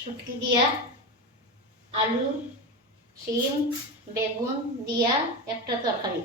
শুটকি দিয়া, আলু, শিম, বেগুন দিয়া একটা তরকারি।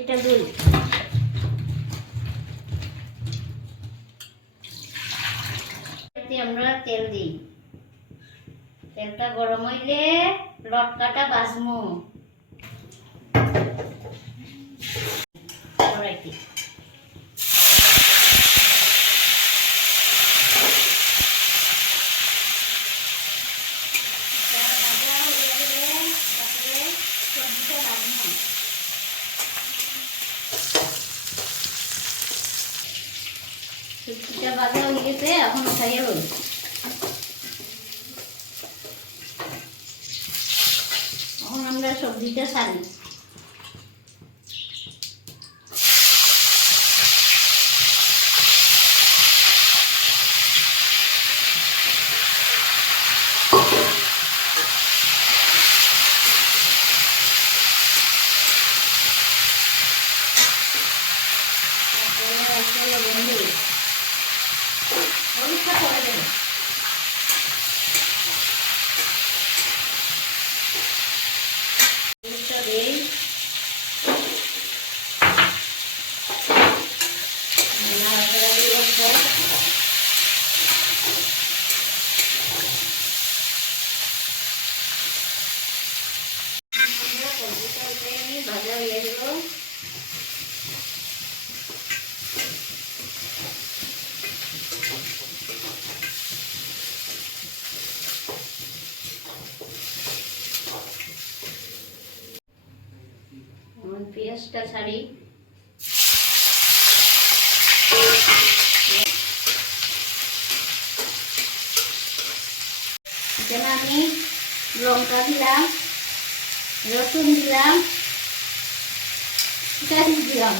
এটা দই। আমরা তেল দিই, তেলটা গরম হইলে লটকাটা ভাজমু কড়াইতে। শুটকিটা ভাজা হয়ে গেছে, এখন উঠাইয়া রইল। এখন আমরা সবজিটা ছাড়ি। ভাজা হয়ে গেল। পেঁয়াজটা ছাড়ি। এখানে আমি লঙ্কা দিলাম, রসুন দিলাম, পেঁয়াজ দিলাম।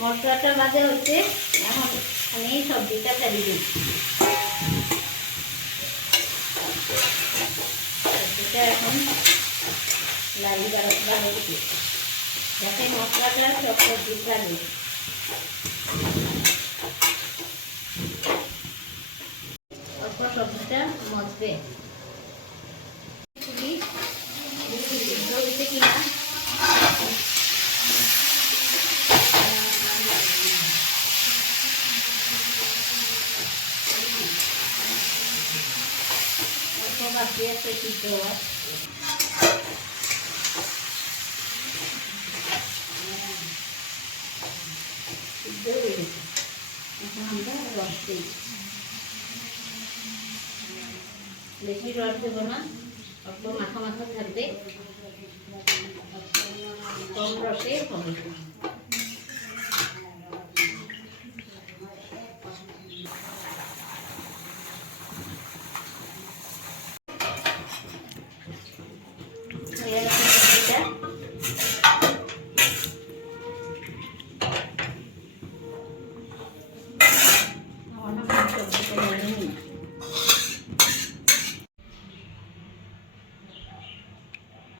মশলাটা ভাজা হচ্ছে, এখন আমি সবজিটা ছাড়িয়ে দিই। সবজিটা এখন লালি ভালো দিচ্ছি, যাতে মশলাটা সব সবজি লাগে। অল্প সবজিটা মজবে কিনা বাকি আছে সিদ্ধ হওয়ার। সিদ্ধ হয়ে গেছে, এখন আমরা রস দিই। বেশি রস দেবো না, অল্প মাখা মাখা থাকবে, কম রসে হবে।